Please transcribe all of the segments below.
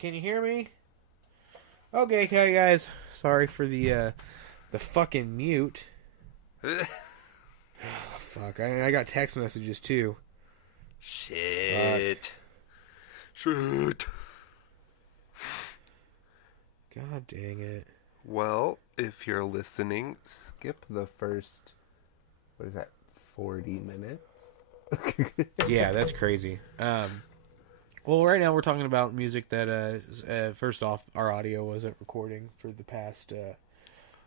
Can you hear me? Okay, guys. Sorry for the fucking mute. Oh, fuck. I got text messages too. Shit. Shit. God dang it. Well, if you're listening, skip the first, 40 minutes? Yeah, that's crazy. Well, right now we're talking about music that, first off, our audio wasn't recording for the past,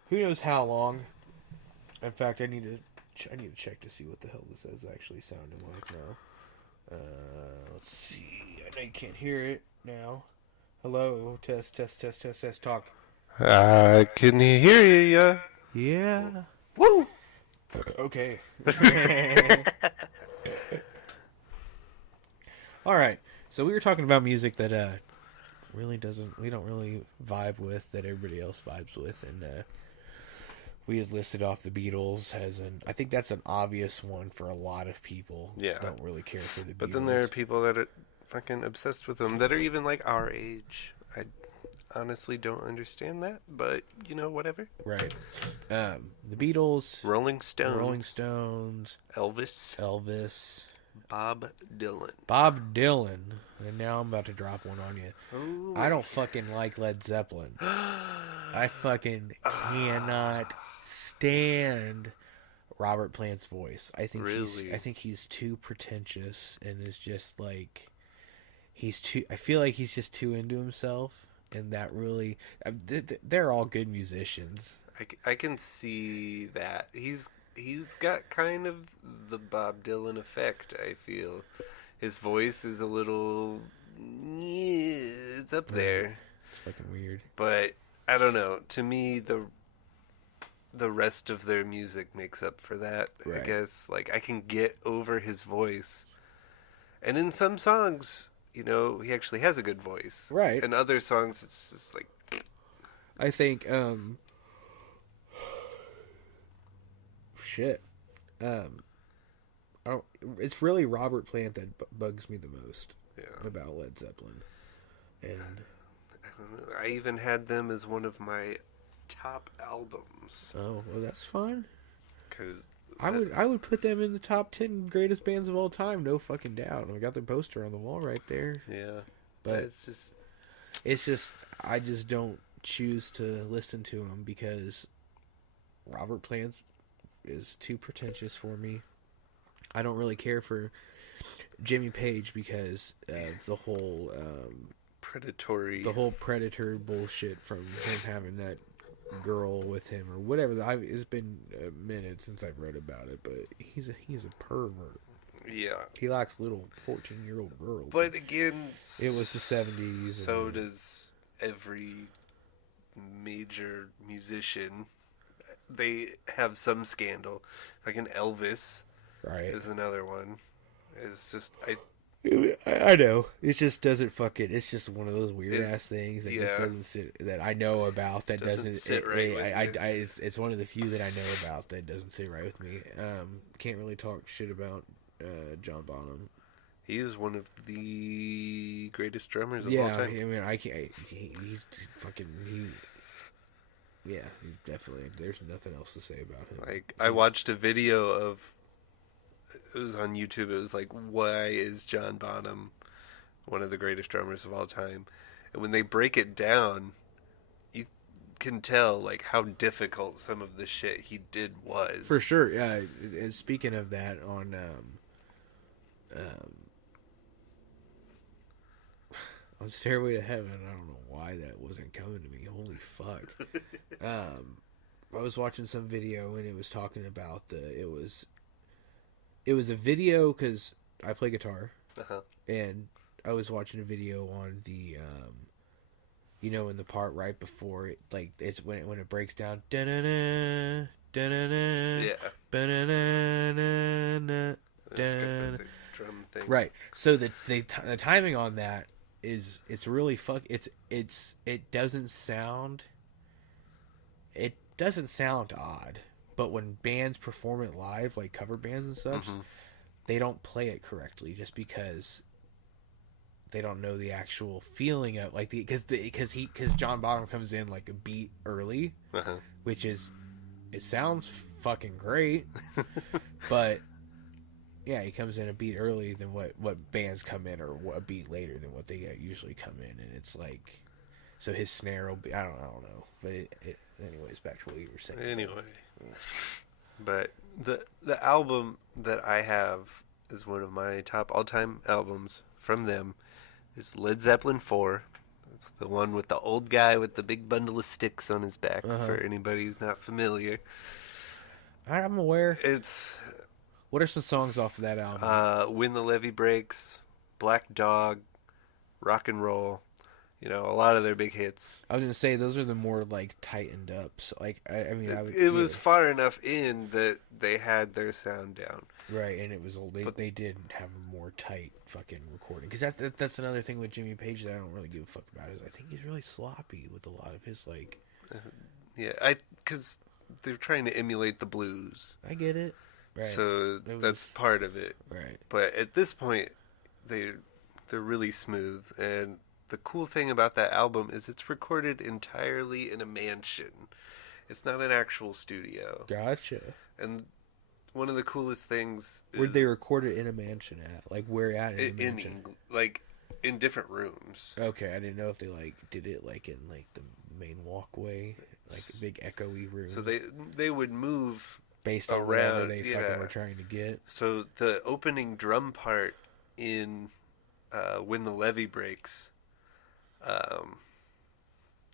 who knows how long. In fact, I need to check to see what the hell this is actually sounding like now. Let's see. I know you can't hear it now. Hello, test, talk. I can hear you. Yeah. Woo! Okay. All right. So we were talking about music that we don't really vibe with, that everybody else vibes with, and we had listed off the Beatles I think that's an obvious one for a lot of people. Yeah. Don't really care for the Beatles. But then there are people that are fucking obsessed with them that are even like our age. I honestly don't understand that, but whatever. Right. The Beatles, Rolling Stones, Elvis, Bob Dylan, and now I'm about to drop one on you. Ooh. I don't fucking like Led Zeppelin. I fucking cannot stand Robert Plant's voice. I think he's too pretentious and is just like I feel like he's just too into himself, and that really they're all good musicians. I can see that. He's got kind of the Bob Dylan effect, I feel. His voice is a little it's up there. It's fucking weird. But I don't know. To me the rest of their music makes up for that. Right. I guess like I can get over his voice. And in some songs, he actually has a good voice. Right. In other songs it's just like I think shit. It's really Robert Plant that bugs me the most about Led Zeppelin. And I even had them as one of my top albums. Oh, well, that's fine. Because I would put them in the top 10 greatest bands of all time, no fucking doubt. I got their poster on the wall right there. Yeah, but it's just I just don't choose to listen to them because Robert Plant is too pretentious for me. I don't really care for Jimmy Page because of the whole predator bullshit from him having that girl with him or whatever. It's been a minute since I've read about it, but he's a pervert. Yeah, he likes little 14-year-old girls. But again, it was the 70s. So does every major musician. They have some scandal. Like an Elvis, right, is another one. It's just I know. It just doesn't fucking. It's just one of those weird ass things that just doesn't sit. That I know about. That doesn't sit right. It's one of the few that I know about that doesn't sit right with me. Can't really talk shit about John Bonham. He's one of the greatest drummers of all time. I mean, I can't. He's fucking. Yeah, definitely. There's nothing else to say about him. Like, I watched a video of. It was on YouTube. It was like, why is John Bonham one of the greatest drummers of all time? And when they break it down, you can tell like how difficult some of the shit he did was. For sure. Yeah. And speaking of that, on Stairway to Heaven, I don't know why that wasn't coming to me. Holy fuck. I was watching some video and it was talking about it was a video because I play guitar, and I was watching a video on the, in the part right before it, like it's when it breaks down, da-na-na, da-na-na, yeah, ba-na-na-na-na, da-na-na. Drum thing, right? So the timing on that is really it doesn't sound odd. But when bands perform it live, like cover bands and such, they don't play it correctly just because they don't know the actual feeling of like because John Bonham comes in like a beat early, which is it sounds fucking great, but yeah, he comes in a beat early than what bands come in, or a beat later than what they usually come in, and it's like so his snare will be I don't know, but anyways, back to what you were saying. Anyway, but the album that I have is one of my top all-time albums from them is Led Zeppelin 4. It's the one with the old guy with the big bundle of sticks on his back, for anybody who's not familiar. I'm aware. It's... What are some songs off of that album? When the Levee Breaks, Black Dog, Rock and Roll. You know, a lot of their big hits. I was going to say, those are the more, like, tightened up. So, like, I mean... It was far enough in that they had their sound down. Right, and it was... They did have a more tight fucking recording. Because that's another thing with Jimmy Page that I don't really give a fuck about, is I think he's really sloppy with a lot of his, like... Yeah, because they're trying to emulate the blues. I get it. Right. So that's part of it. Right. But at this point, they're really smooth, and... The cool thing about that album is it's recorded entirely in a mansion. It's not an actual studio. Gotcha. And one of the coolest things is... Where'd they record it in a mansion at? Like, where at in a mansion? In different rooms. Okay, I didn't know if they, like, did it, like, in, like, the main walkway. Like, a big echoey room. So they would move based on whatever they fucking were trying to get. So the opening drum part in When the Levee Breaks...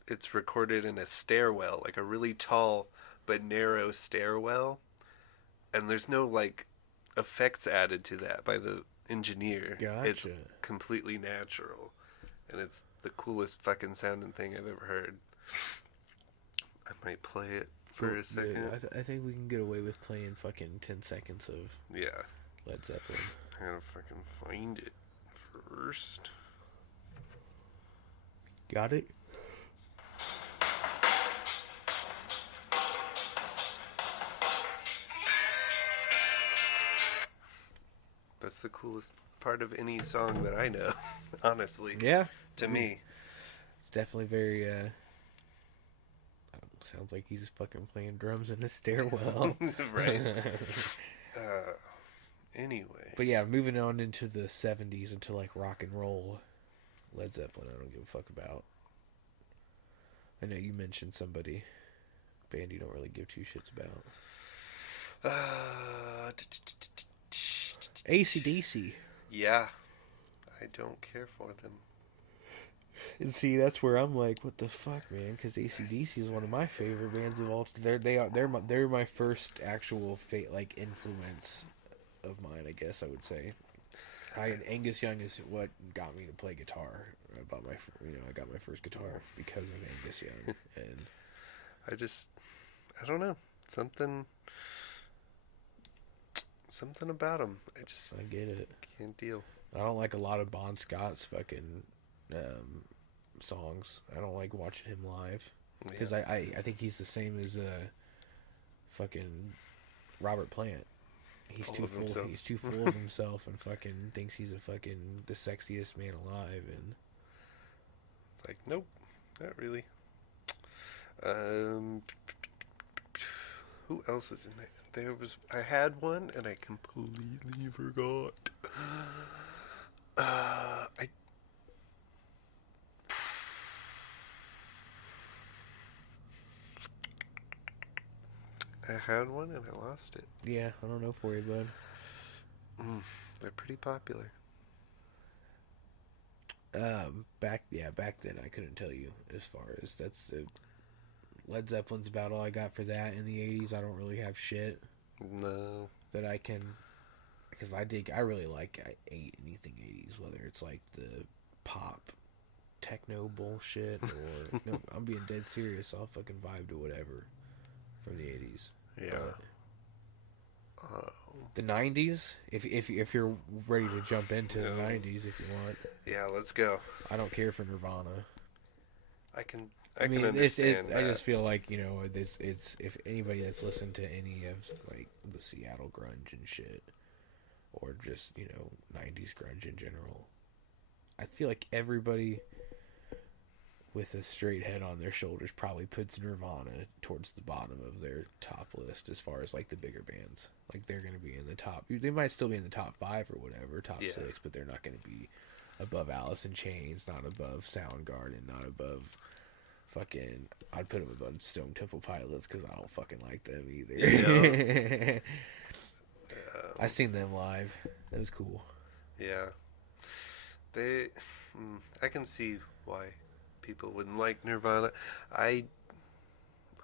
it's recorded in a stairwell, like a really tall but narrow stairwell, and there's no like effects added to that by the engineer. Gotcha. It's completely natural, and it's the coolest fucking sounding thing I've ever heard. I might play it for a second. Yeah, I think we can get away with playing fucking 10 seconds of Led Zeppelin. I'm gonna fucking find it first. Got it? That's the coolest part of any song that I know, honestly. Yeah. To me. It's definitely very, sounds like he's fucking playing drums in a stairwell. Right. Anyway. But yeah, moving on into the 70s into like rock and roll. Led Zeppelin, I don't give a fuck about. I know you mentioned somebody, band you don't really give two shits about. AC/DC. Yeah, I don't care for them. And see, that's where I'm like, what the fuck, man? Because AC/DC is one of my favorite bands of all. They're my first actual influence of mine, I guess I would say. Angus Young is what got me to play guitar. I got my first guitar because of Angus Young, and I don't know, something about him. I get it. Can't deal. I don't like a lot of Bon Scott's fucking songs. I don't like watching him live because I think he's the same as fucking Robert Plant. He's too full. He's too full of himself and fucking thinks he's the sexiest man alive. And it's like, nope, not really. Who else is in there? I had one and I completely forgot. I had one and I lost it. Yeah, I don't know for you, bud. They're pretty popular. Back then I couldn't tell you as far as Led Zeppelin's about all I got for that. In the 80s, I don't really have shit. No. That I can, because I really like anything 80s, whether it's like the pop, techno bullshit, or, no, I'm being dead serious, I'll fucking vibe to whatever from the 80s. Yeah. The 90s, if you're ready to jump into the 90s, if you want. Yeah, let's go. I don't care for Nirvana. I can understand that. I just feel like, it's if anybody that's listened to any of like the Seattle grunge and shit, or just 90s grunge in general, I feel like everybody with a straight head on their shoulders probably puts Nirvana towards the bottom of their top list as far as like the bigger bands. Like they're going to be in the top. They might still be in the top 5 or whatever, top 6, but they're not going to be above Alice in Chains, not above Soundgarden, not above fucking. I'd put them above Stone Temple Pilots because I don't fucking like them either. I seen them live. It was cool. Yeah, I can see why people wouldn't like Nirvana.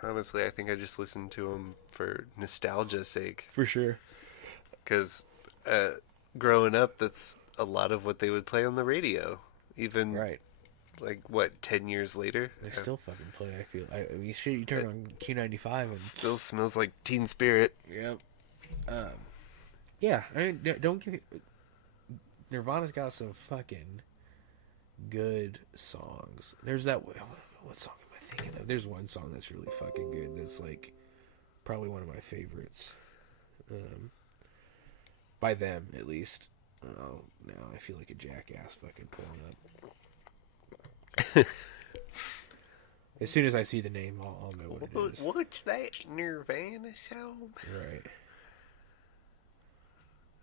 Honestly, I think I just listened to them for nostalgia's sake. For sure. Because growing up, that's a lot of what they would play on the radio. Even, right. Like, what, 10 years later? They still fucking play, I feel. I mean, shit, you turn on Q95 and... Still smells like Teen Spirit. Yep. Yeah, I mean, don't give me... Nirvana's got some fucking good songs. There's that... What song am I thinking of? There's one song that's really fucking good that's, like, probably one of my favorites. By them, at least. Oh, now I feel like a jackass fucking pulling up. As soon as I see the name, I'll know what it is. What's that Nirvana song? Right.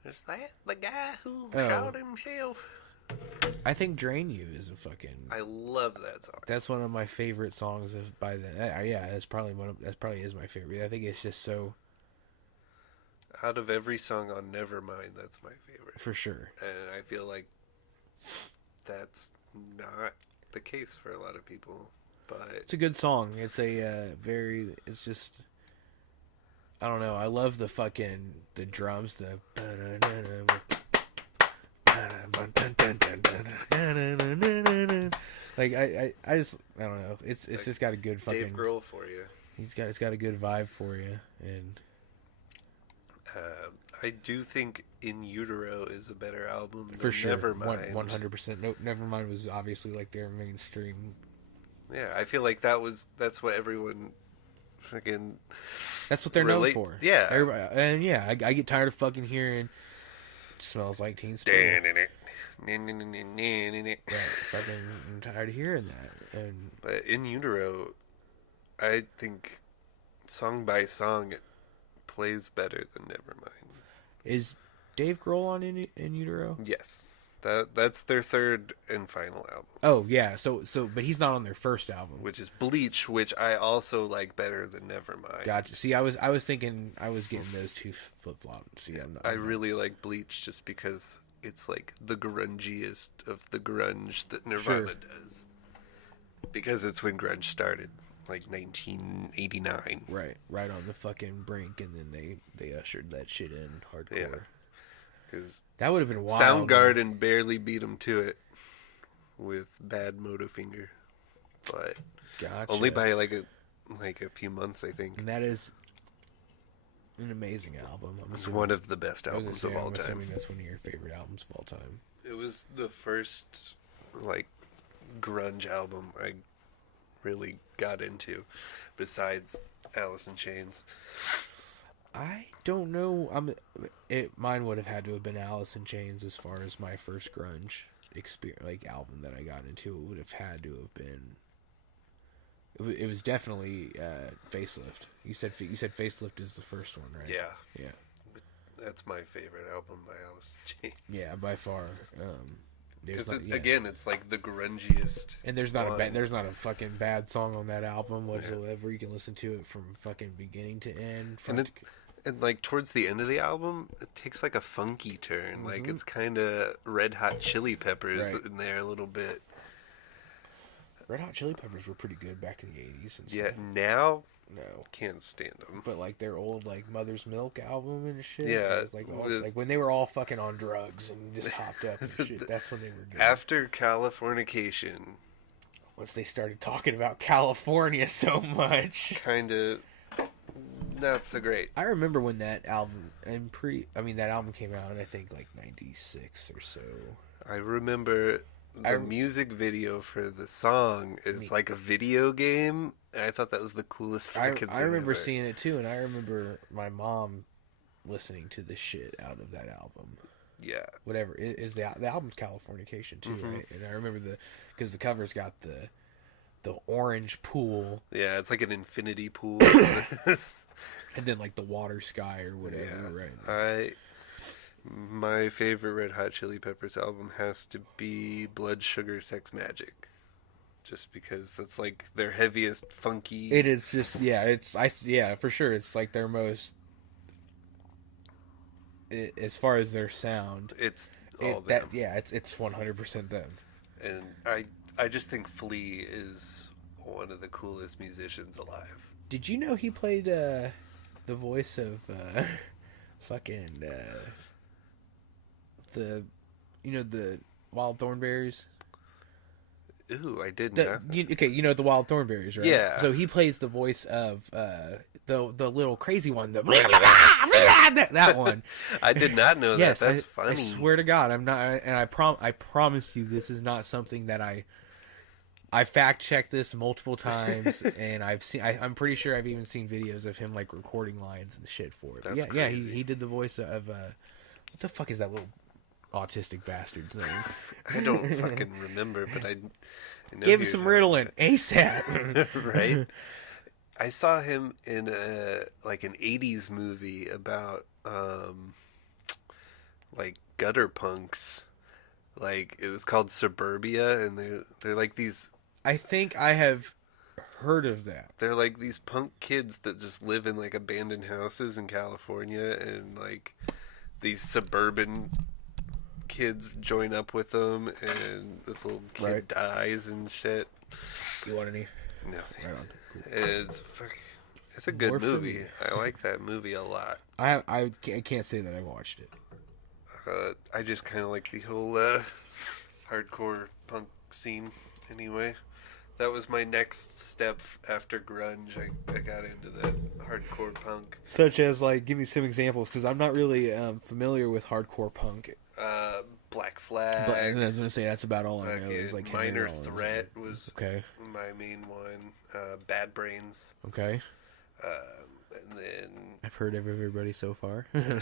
Is that the guy who shot himself? I think Drain You is a fucking... I love that song. That's one of my favorite songs by them. Yeah, that's probably that probably is my favorite. I think it's just so... Out of every song on Nevermind, that's my favorite. For sure. And I feel like that's not the case for a lot of people. But it's a good song. It's a it's just... I don't know. I love the drums. Like I just I don't know. It's like just got a good fucking Dave Grohl for you. It's got a good vibe for you, and I do think In Utero is a better album than for sure. Nevermind. 100%. No, Nevermind was obviously like their mainstream. Yeah, I feel like that's what everyone fucking. That's what they're known for. Yeah, and yeah, I get tired of fucking hearing. It smells like Teen Spirit. Right, fucking, I'm tired of hearing that. But In Utero, I think song by song, it plays better than Nevermind. Is Dave Grohl on In Utero? Yes. That's their third and final album. Oh yeah, so but he's not on their first album, which is Bleach, which I also like better than Nevermind. Gotcha. See, I was thinking I was getting those two flip flops. See, I really like Bleach just because it's like the grungiest of the grunge that Nirvana does. Because it's when grunge started, like 1989. Right on the fucking brink, and then they ushered that shit in hardcore. Yeah. Because that would have been wild. Soundgarden barely beat them to it with Bad Motofinger, but only by like a few months, I think. And that is an amazing album. It's one of the best albums of all time. I'm assuming that's one of your favorite albums of all time. It was the first like grunge album I really got into, besides Alice in Chains. I don't know. Mine would have had to have been Alice in Chains as far as my first grunge experience, like album that I got into. It would have had to have been. It was definitely Facelift. You said Facelift is the first one, right? Yeah. Yeah. That's my favorite album by Alice in Chains. Yeah, by far. Because again, it's like the grungiest. And there's not a fucking bad song on that album whatsoever. Yeah. You can listen to it from fucking beginning to end. And like towards the end of the album, it takes like a funky turn. Mm-hmm. Like it's kind of Red Hot Chili Peppers in there a little bit. Red Hot Chili Peppers were pretty good back in the 80s. And yeah, now no, can't stand them. But like their old like Mother's Milk album and shit. Yeah, like when they were all fucking on drugs and just hopped up and shit. That's when they were good. After Californication, once they started talking about California so much, kind of not so great. I remember when that album that album came out in I think like 96 or so. I remember the music video for the song is like a video game. And I thought that was the coolest freaking thing. I remember seeing it too, and I remember my mom listening to the shit out of that album. Yeah. whatever is the album's Californication too, right? And I remember because the cover's got the orange pool, Yeah, it's like an infinity pool. and then like the water sky or whatever, Yeah. right? My favorite Red Hot Chili Peppers album has to be Blood Sugar Sex Magic. Just because that's like their heaviest, funky. It is just for sure. It's like their most, as far as their sound. It's all them. It's 100% them. And I just think Flea is one of the coolest musicians alive. Did you know he played the voice of fucking the Wild Thornberrys? Ooh, I didn't know. The Wild Thornberrys, right? Yeah. So he plays the voice of the little crazy one, that one. I did not know that. Yes, That's funny. I swear to God, I'm not, and I promise you, this is not something that I fact checked this multiple times, and I'm pretty sure I've even seen videos of him like recording lines and shit for it. That's Yeah, crazy. he did the voice of what the fuck is that little autistic bastard's name? I don't fucking remember, but I know Give him who some you're talking Ritalin ASAP. Right? I saw him in an 80s movie about like gutter punks. Like it was called Suburbia, and they're like these. I think I have heard of that. They're like these punk kids that just live in like abandoned houses in California, and like these suburban kids join up with them, and this little kid dies and shit. You want any? No, Right on. it's a good More for movie. me. I like that movie a lot. I can't say that I've watched it. I just kind of like the whole hardcore punk scene. Anyway, that was my next step after grunge. I got into the hardcore punk. Such as, like, give me some examples, because I'm not really familiar with hardcore punk. Black Flag. But I was gonna say that's about all I know. Is like Henry Minor Rollins. Threat was Okay. my main one. Bad Brains. Okay. And then I've heard of everybody so far. and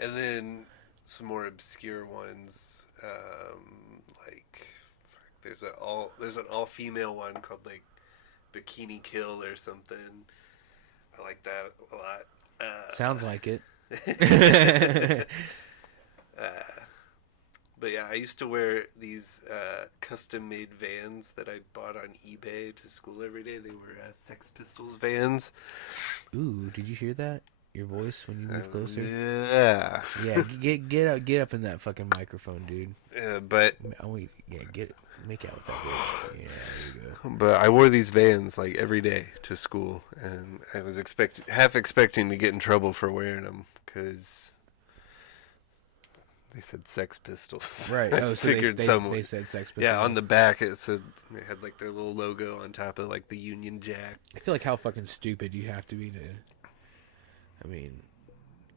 then some more obscure ones. Like there's an all female one called like Bikini Kill or something. I like that a lot. Sounds like it. But yeah, I used to wear these custom-made Vans that I bought on eBay to school every day. They were Sex Pistols Vans. Ooh, did you hear that? Your voice when you move closer. Yeah. Yeah, get up in that fucking microphone, dude. But Make out with that bitch. Yeah, there you go. But I wore these Vans like every day to school, and I was half expecting to get in trouble for wearing them because they said Sex Pistols. Right. Oh, so they said Sex Pistols. Yeah, on the back it said they had like their little logo on top of like the Union Jack. I feel like how fucking stupid you have to be to. I mean,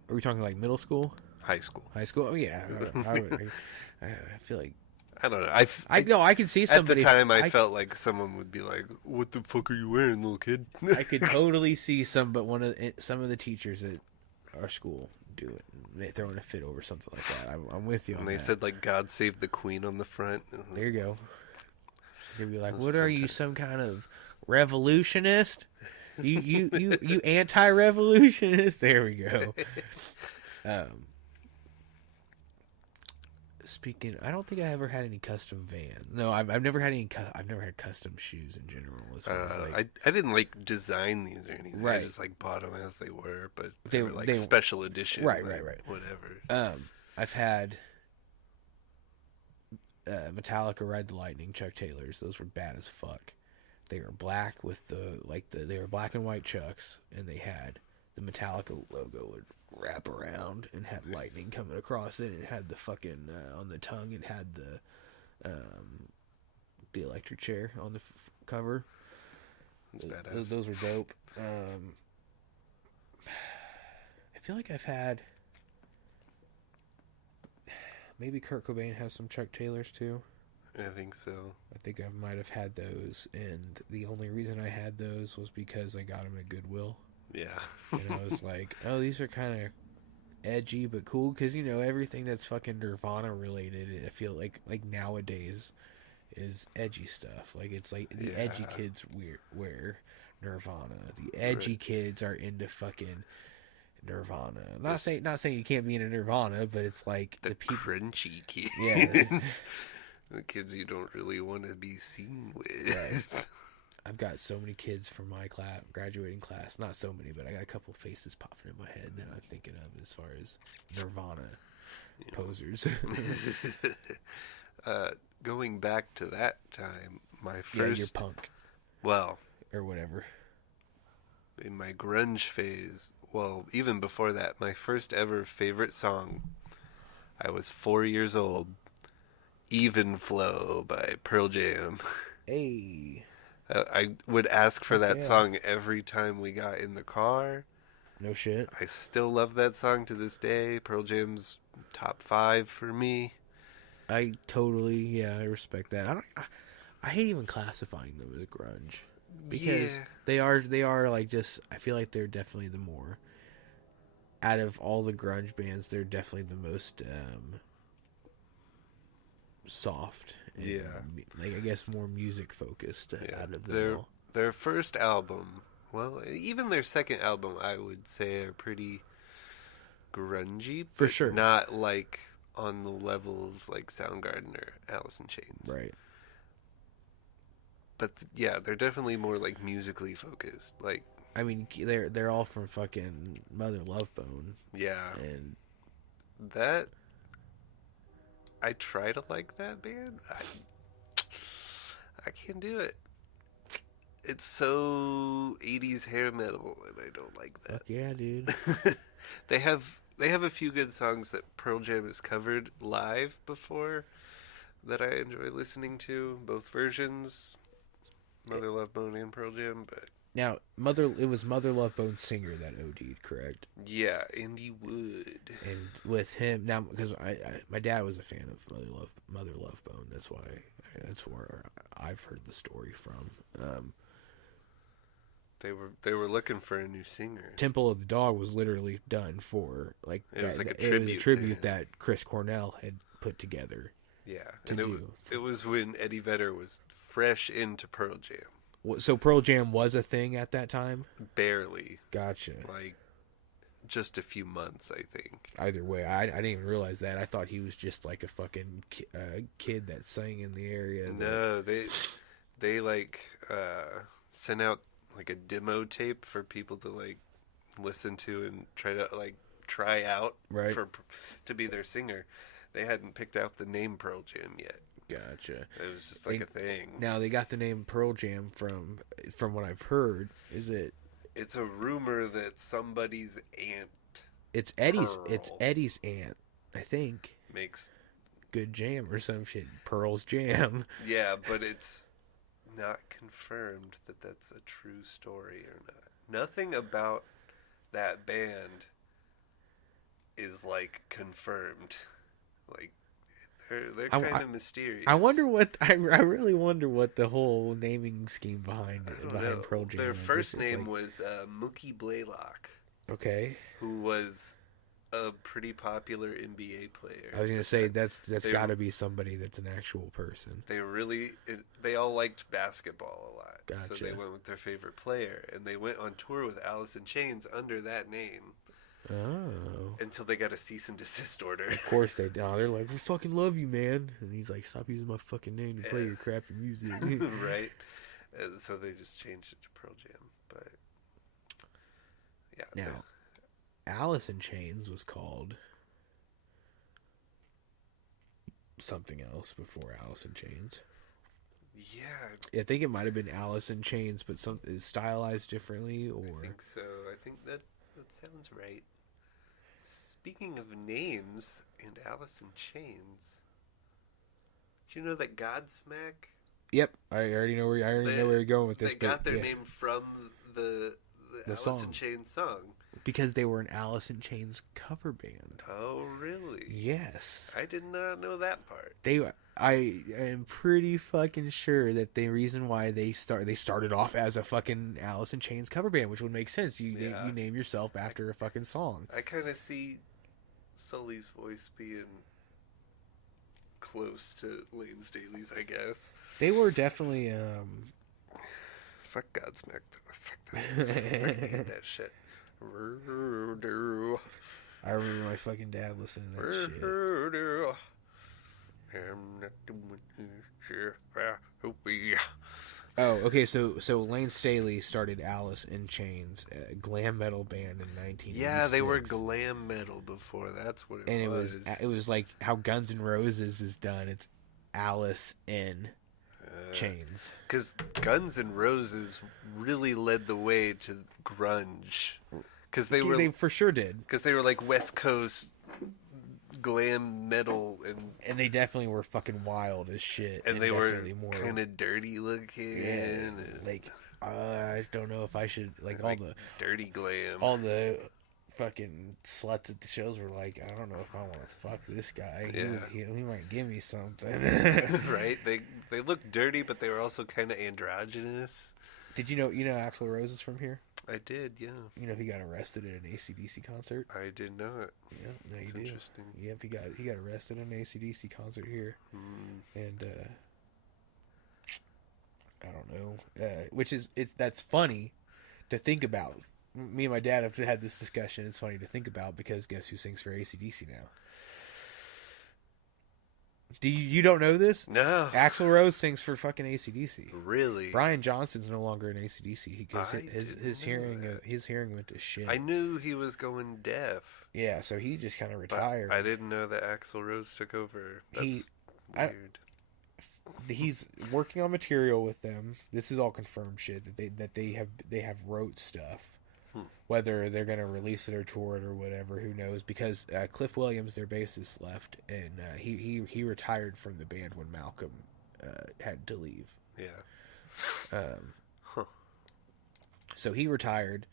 are we talking like middle school, High school? high school? Oh yeah. I feel like I don't know. I could see somebody. At the time, I felt like someone would be like, "What the fuck are you wearing, little kid?" I could totally see some of the teachers at our school do it. They throwing a fit over something like that. I'm with you on And they that. said like "God save the Queen" on the front. There you go. You'd be like, That's "What are you, fantastic. some kind of revolutionist? You anti-revolutionist?" There we go. Speaking, I don't think I ever had any custom Vans. No, I've never had any. I've never had custom shoes in general. As far as like, I didn't like design these or anything. Right. I just like bought them as they were, but They- they were like they- special edition. Right, like, right. Whatever. I've had Metallica Ride the Lightning Chuck Taylors. Those were bad as fuck. They were black with they were black and white Chucks, and they had the Metallica logo would wrap around and had lightning coming across it. It had the fucking on the tongue. It had the electric chair on the cover. That's badass. Those were dope. I feel like I've had. Maybe Kurt Cobain has some Chuck Taylors too. I think so. I think I might have had those, and the only reason I had those was because I got them at Goodwill. Yeah. And I was like, oh, these are kind of edgy but cool, because everything that's fucking Nirvana related, I feel like nowadays is edgy stuff. Like it's like the edgy Yeah. kids wear Nirvana. The edgy Right. kids are into fucking Nirvana. This- Not saying you can't be into Nirvana, but it's like The the people. crunchy kids. Yeah. The kids you don't really want to be seen with. Right. I've got so many kids from my graduating class. Not so many, but I got a couple faces popping in my head that I'm thinking of as far as Nirvana posers. Going back to that time, my Yeah, you're first, punk well, or whatever. in my grunge phase, well, even before that, my first ever favorite song, I was 4 years old, Even Flow by Pearl Jam. Hey, I would ask for that Yeah. song every time we got in the car. no shit. I still love that song to this day. Pearl Jam's top 5 for me. I respect that. I hate even classifying them as grunge because Yeah. they are like just. I feel like they're definitely the more out of all the grunge bands. They're definitely the most soft. And, Yeah. like I guess more music focused out of them their all. their first album, well, even their second album, I would say are pretty grungy, For but sure. not like on the level of like Soundgarden or Alice in Chains. Right. But yeah, they're definitely more like musically focused. Like, I mean, they're all from fucking Mother Love Bone, yeah, and that I try to like that band. I can't do it. It's so 80s hair metal, and I don't like that. fuck yeah, dude. They have a few good songs that Pearl Jam has covered live before that I enjoy listening to, both versions, Mother Love Bone and Pearl Jam. But Now, it was Mother Love Bone's singer that OD'd, correct? yeah, Andy Wood. And with him now, because my dad was a fan of Mother Love Bone. That's where I've heard the story from. They were looking for a new singer. Temple of the Dog was literally done for like It was like a it was tribute a to tribute him. that Chris Cornell had put together. Yeah, to and do. it was when Eddie Vedder was fresh into Pearl Jam, So Pearl Jam was a thing at that time. barely, Gotcha. like just a few months, I think. Either way, I didn't even realize that. I thought he was just like a fucking kid that sang in the area. No, they like sent out like a demo tape for people to like listen to and try out Right. to be their singer. They hadn't picked out the name Pearl Jam yet. Gotcha. It was just like a thing. Now they got the name Pearl Jam from what I've heard. Is it? It's a rumor that somebody's aunt It's Pearl. Eddie's aunt. I think makes. Good Jam or some shit. Pearl's Jam. Yeah, but it's not confirmed that that's a true story or not. Nothing about that band is like confirmed. Like they're I- kind of mysterious. I wonder what I really wonder what the whole naming scheme behind I don't behind know. Pearl Jam. Their is. first It's name like, was Mookie Blaylock, okay. who was a pretty popular NBA player. I was gonna say that's They- got to be somebody that's an actual person. They all liked basketball a lot, so Gotcha. they went with their favorite player, and they went on tour with Alice in Chains under that name Oh, until they got a cease and desist order. of course they. Oh, they're like, we fucking love you, man. And he's like, stop using my fucking name to play Yeah. your crappy music. Right? And so they just changed it to Pearl Jam. But yeah, Now, Alice in Chains was called something else before Alice in Chains. yeah, I think it might have been Alice in Chains, but something stylized differently, I or think so. I think that sounds right. Speaking of names and Alice in Chains, did you know that Godsmack yep, I already know where you're going with this. they got but, their yeah, name from the Alice song. in Chains song? because they were an Alice in Chains cover band. Oh, really? Yes, I did not know that part. I am pretty fucking sure that the reason why they started off as a fucking Alice in Chains cover band, which would make sense. You Yeah. you name yourself after a fucking song. I kind of see Sully's voice being close to Lane Staley's, I guess. They were definitely Fuck Godsmack. Fuck that. I hate that shit. I remember my fucking dad listening to that shit. I'm not the one who's Oh, okay. So Lane Staley started Alice in Chains, a glam metal band in 1986. Yeah, they were glam metal before. That's what and it was. it was like how Guns N' Roses is done. It's Alice in Chains. Because Guns N' Roses really led the way to grunge. Because They for sure did. Because they were like West Coast glam metal, And they definitely were fucking wild as shit. and they were kind of dirty looking. Yeah, and like I don't know if I should like all like the dirty glam. all the fucking sluts at the shows were like, I don't know if I want to fuck this guy. Yeah. He might give me something. Right? They looked dirty, but they were also kind of androgynous. Did you know Axl Rose is from here? I did, yeah. You know he got arrested at an AC/DC concert. I didn't know it. Yeah, no, That's you did. interesting. Yep, he got arrested at an AC/DC concert here, and I don't know, that's funny to think about. Me and my dad have had this discussion. It's funny to think about because guess who sings for AC/DC now? You don't know this? No. Axl Rose sings for fucking AC/DC. Really? Brian Johnson's no longer in AC/DC because I his didn't know his hearing went to shit. I knew he was going deaf. Yeah, so he just kind of But retired. I didn't know that Axl Rose took over. That's weird. He's working on material with them. This is all confirmed shit that they have wrote stuff. Whether they're gonna release it or tour it or whatever, who knows? Because Cliff Williams, their bassist, left, and he retired from the band when Malcolm had to leave. Yeah. So he retired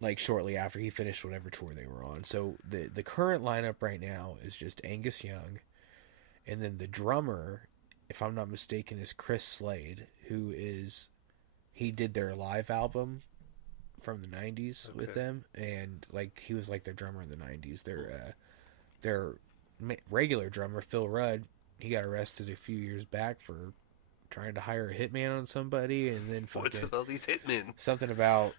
like shortly after he finished whatever tour they were on. So the current lineup right now is just Angus Young, and then the drummer, if I'm not mistaken, is Chris Slade, he did their live album from the 90s with them, and like he was like their drummer in the 90s. Their regular drummer, Phil Rudd, he got arrested a few years back for trying to hire a hitman on somebody, and then What's with all these hitmen? something about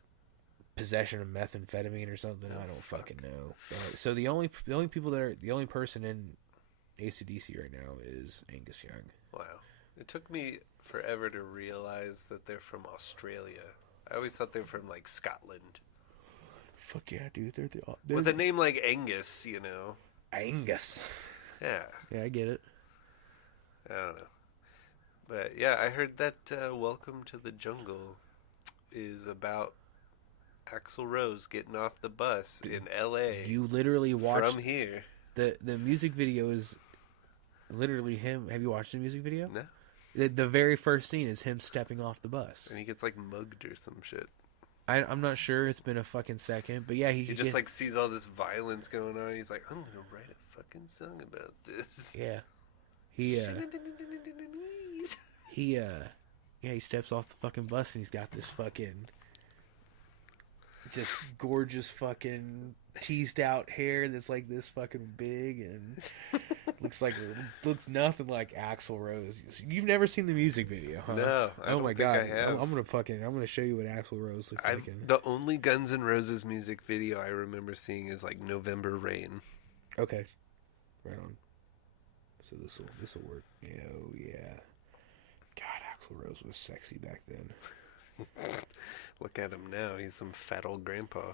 possession of methamphetamine or something. I don't fucking know. So the only person in AC/DC right now is Angus Young. Wow. It took me forever to realize that they're from Australia. I always thought they were from, like, Scotland. Fuck yeah, dude. They're With a name like Angus, you know. Angus. Yeah. Yeah, I get it. I don't know. But, yeah, I heard that Welcome to the Jungle is about Axl Rose getting off the bus in L.A. You literally watched... From here. The music video is literally him. Have you watched the music video? No. The very first scene is him stepping off the bus. And he gets, like, mugged or some shit. I'm not sure. It's been a fucking second. But yeah, He just, like, sees all this violence going on. He's like, I'm going to write a fucking song about this. Yeah. He steps off the fucking bus and he's got this fucking just gorgeous fucking teased out hair that's like this fucking big and looks nothing like Axl Rose. You've never seen the music video, huh? No, I don't my think god, I have. I'm gonna show you what Axl Rose looks like. The only Guns N' Roses music video I remember seeing is like November Rain. Okay, right on. So this will work. Oh yeah. God, Axl Rose was sexy back then. Look at him now. He's some fat old grandpa.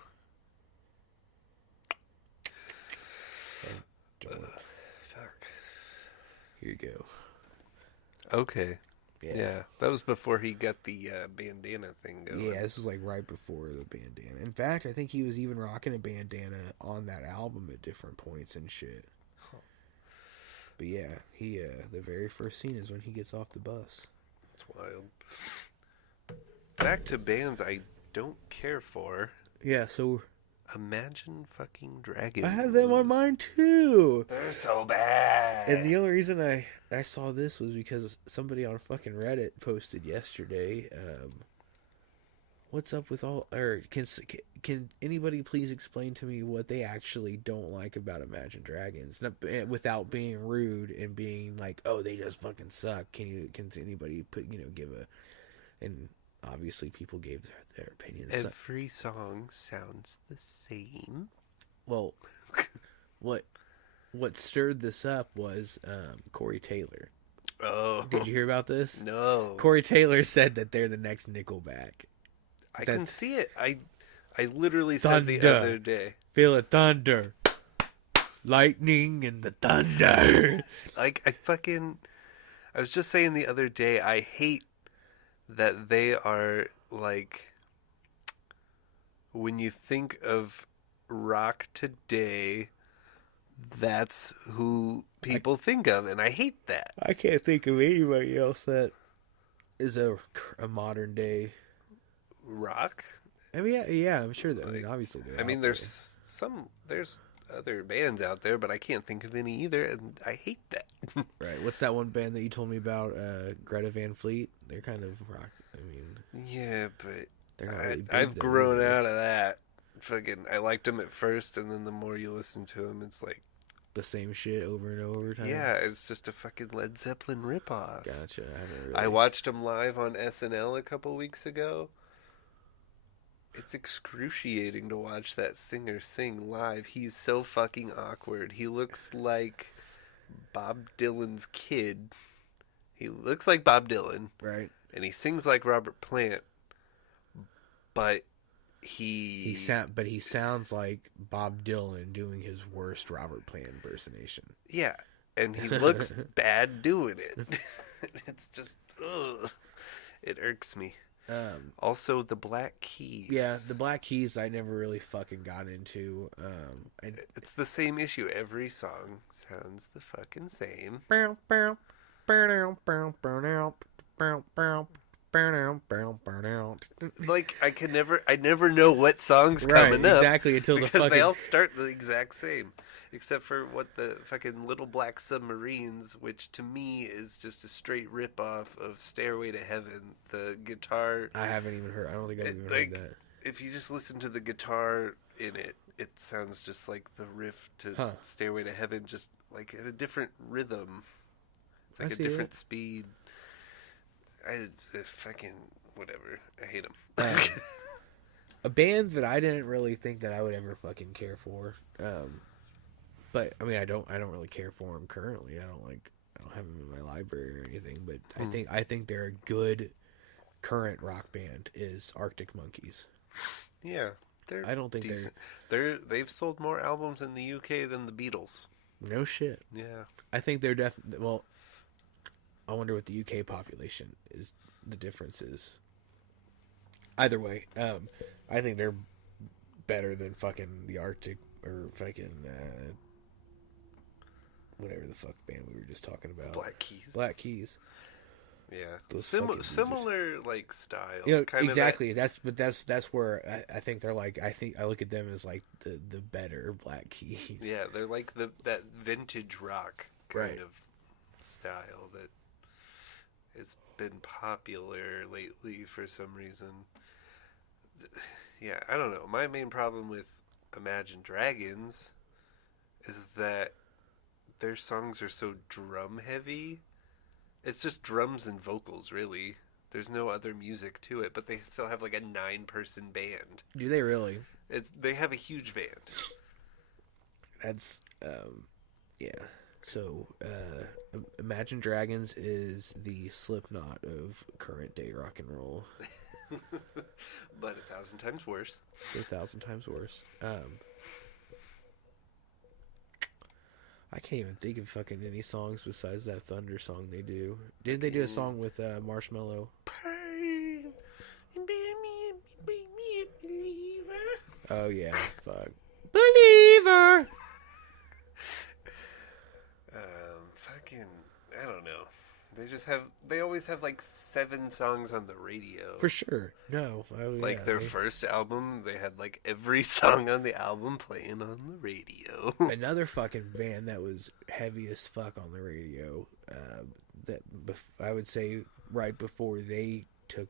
Fuck. Here you go. Okay. Yeah. That was before he got the bandana thing going. Yeah, this was like right before the bandana. In fact, I think he was even rocking a bandana on that album at different points and shit. But yeah, he the very first scene is when he gets off the bus. It's wild. Back to bands I don't care for. Yeah, so Imagine Fucking Dragons. I have them on mine too. They're so bad. And the only reason I saw this was because somebody on fucking Reddit posted yesterday what's up with all? Or can anybody please explain to me what they actually don't like about Imagine Dragons, without being rude and being like, oh, they just fucking suck? Can anybody give a? And obviously, people gave their opinions. Every song sounds the same. Well, what stirred this up was Corey Taylor. Oh, did you hear about this? No. Corey Taylor said that they're the next Nickelback. I can see it. I literally thunder. said the other day. Feel the thunder. Lightning and the thunder. Like, I was just saying the other day, I hate that they are, like, when you think of rock today, that's who people think of, and I hate that. I can't think of anybody else that is a modern day rock. I mean, yeah, I'm sure that. I mean, obviously, there's other bands out there, but I can't think of any either, and I hate that. Right. What's that one band that you told me about? Greta Van Fleet. They're kind of rock. I mean, yeah, but they're not really big I've though, grown either. out of that. Fucking, I liked them at first, and then the more you listen to them, it's like the same shit over and over. Yeah, it's just a fucking Led Zeppelin ripoff. Gotcha. I watched them live on SNL a couple weeks ago. It's excruciating to watch that singer sing live. He's so fucking awkward. He looks like Bob Dylan's kid. He looks like Bob Dylan. Right. And he sings like Robert Plant. But he sounds like Bob Dylan doing his worst Robert Plant impersonation. Yeah. And he looks bad doing it. It's just, ugh. It irks me. Also, the Black Keys. Yeah, the Black Keys I never really fucking got into. It's the same issue. Every song sounds the fucking same. Like, I never know what song's coming up. Exactly, until because they all start the exact same. Except for what the fucking Little Black Submarines, which to me is just a straight rip-off of Stairway to Heaven. The guitar... I haven't even heard... I don't think I've even heard that. If you just listen to the guitar in it, it sounds just like the riff to Stairway to Heaven, just like at a different rhythm. Like a different speed. Fucking... whatever. I hate them. A band that I didn't really think that I would ever fucking care for... But I mean, I don't really care for them currently. I don't have them in my library or anything. But I think they're a good current rock band is Arctic Monkeys. Yeah, I don't think decent. They've sold more albums in the UK than the Beatles. No shit. Yeah, I think they're definitely. Well, I wonder what the UK population is. The difference is. Either way, I think they're better than fucking the Arctic or fucking. Whatever the fuck band we were just talking about. Black Keys. Yeah. Similar like style. You know, kind exactly. That's where I think they're like, I look at them as like the better Black Keys. Yeah, they're like that vintage rock kind of style that has been popular lately for some reason. Yeah, I don't know. My main problem with Imagine Dragons is that their songs are so drum heavy. It's just drums and vocals, really. There's no other music to it, but they still have like a 9-person band. Do they really? They have a huge band. That's yeah. So Imagine Dragons is the Slipknot of current day rock and roll. But 1,000 times worse. 1,000 times worse. I can't even think of fucking any songs besides that Thunder song they do. Didn't they do a song with Marshmello? Oh yeah, fuck. Believer. Fucking, I don't know. They always have like 7 songs on the radio. For sure. No. Their first album, they had like every song on the album playing on the radio. Another fucking band that was heavy as fuck on the radio, that I would say right before they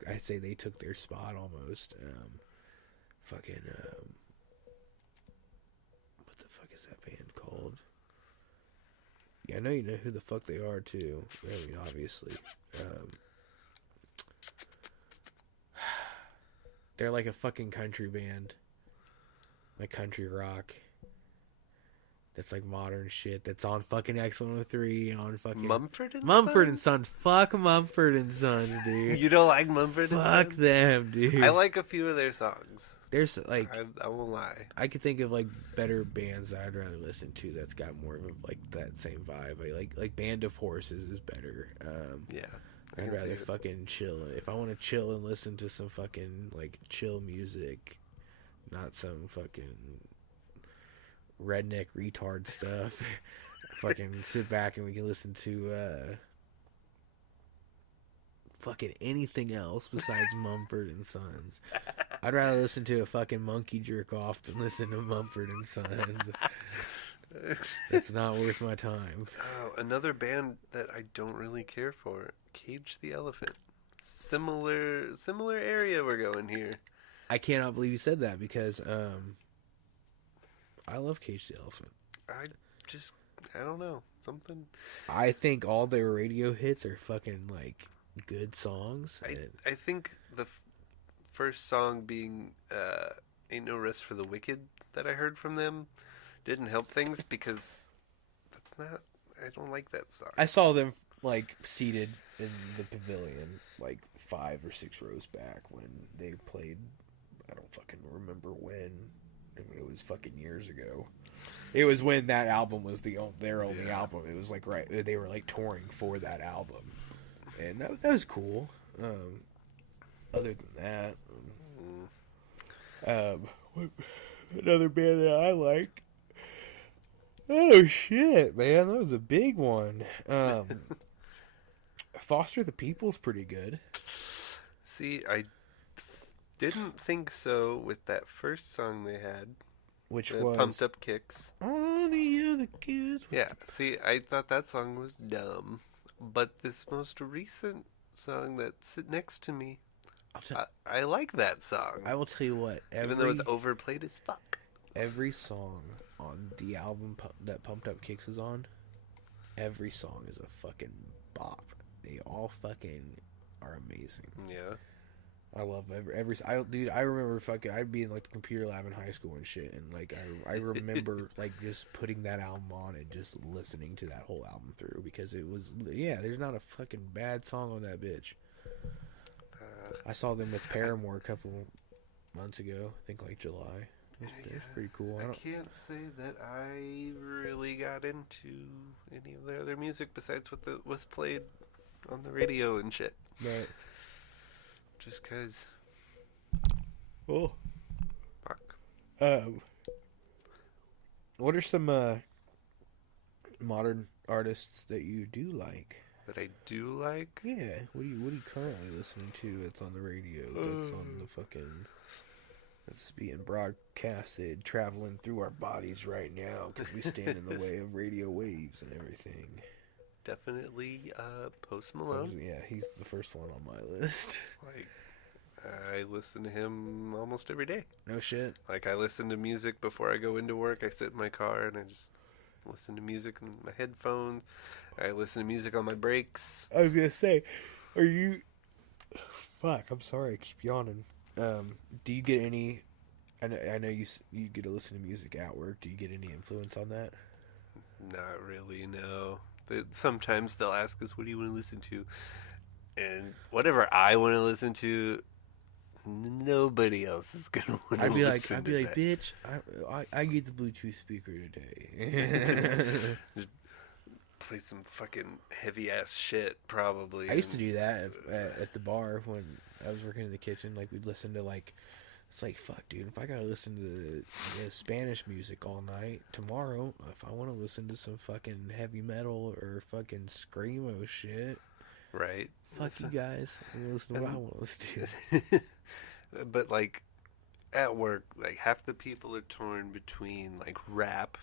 I'd say they took their spot almost. Fucking what the fuck is that band called? Yeah, I know you know who the fuck they are too. I mean, obviously. They're like a fucking country band. Like country rock. That's like modern shit. That's on fucking X103 on fucking Mumford and Sons. Fuck Mumford & Sons, dude. You don't like Mumford and Sons? Fuck them, dude. I like a few of their songs. There's like I won't lie. I could think of like better bands that I'd rather listen to. That's got more of a, like that same vibe. Like Band of Horses is better. Yeah. I'd rather fucking chill. If I want to chill and listen to some fucking like chill music, not some fucking redneck retard stuff. Fucking sit back and we can listen to fucking anything else besides Mumford & Sons. I'd rather listen to a fucking monkey jerk off than listen to Mumford & Sons. It's not worth my time. Oh, another band that I don't really care for, Cage the Elephant. Similar area we're going here. I cannot believe you said that because I love Cage the Elephant. I don't know. Something. I think all their radio hits are fucking like good songs. I think the first song being Ain't No Rest for the Wicked that I heard from them didn't help things because I don't like that song. I saw them like seated in the pavilion like 5 or 6 rows back when they played. I don't fucking remember when. I mean, it was fucking years ago. It was when that album was their only album. It was like they were like touring for that album, and that was cool. Other than that, another band that I like. Oh shit, man, that was a big one. Foster the People's pretty good. See, I didn't think so with that first song they had. Which was Pumped Up Kicks. All the other kids. Yeah, see, I thought that song was dumb. But this most recent song that's sit next to me, I like that song. I will tell you what. Even though it's overplayed as fuck. Every song on the album that Pumped Up Kicks is on, every song is a fucking bop. They all fucking are amazing. Yeah. I love every dude. I remember fucking. I'd be in like the computer lab in high school and shit, and like I remember like just putting that album on and just listening to that whole album through because it was there's not a fucking bad song on that bitch. I saw them with Paramore a couple months ago. I think like July. It was pretty cool. I can't say that I really got into any of their other music besides what was played on the radio and shit. Right. Just cause. Oh. Fuck. What are some modern artists that you do like? That I do like? Yeah. What are you currently listening to that's on the radio? That's on the fucking. That's being broadcasted, traveling through our bodies right now because we stand in the way of radio waves and everything. Definitely Post Malone. Yeah, he's the first one on my list. Like, I listen to him almost every day. No shit. Like, I listen to music before I go into work. I sit in my car and I just listen to music in my headphones. I listen to music on my breaks. I was gonna say, are you? Fuck, I'm sorry. I keep yawning. Do you get any? I know you get to listen to music at work. Do you get any influence on that? Not really, no. Sometimes they'll ask us, what do you want to listen to? And whatever I want to listen to, nobody else is going to want to listen to. I'd be like, bitch, I get the Bluetooth speaker today. Just play some fucking heavy-ass shit, probably. I used to do that at the bar when I was working in the kitchen. Like, we'd listen to, like, it's like, fuck, dude, if I gotta listen to Spanish music all night, tomorrow, if I want to listen to some fucking heavy metal or fucking screamo shit, right? Fuck you guys. I'm gonna listen to what I want to listen to. But, like, at work, like, half the people are torn between, like, rap,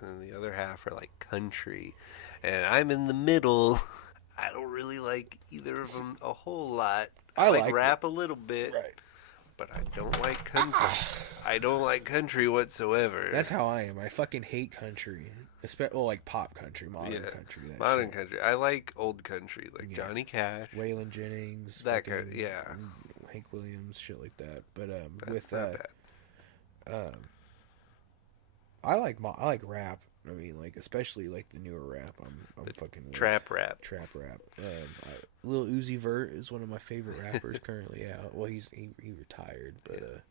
and then the other half are, like, country. And I'm in the middle. I don't really like either of them a whole lot. I like like rap a little bit, Right. but I don't like country. I don't like country whatsoever. That's how I am. I fucking hate country. Well, like pop country, modern country. That modern shit. country. I like old country, like Yeah. Johnny Cash, Waylon Jennings, that fucking, kind. Yeah, Hank Williams, shit like that. But that's with not bad. I like rap. I mean, like especially like the newer rap. I'm fucking with. Trap rap. Trap rap. Lil Uzi Vert is one of my favorite rappers currently out. Well, he retired, but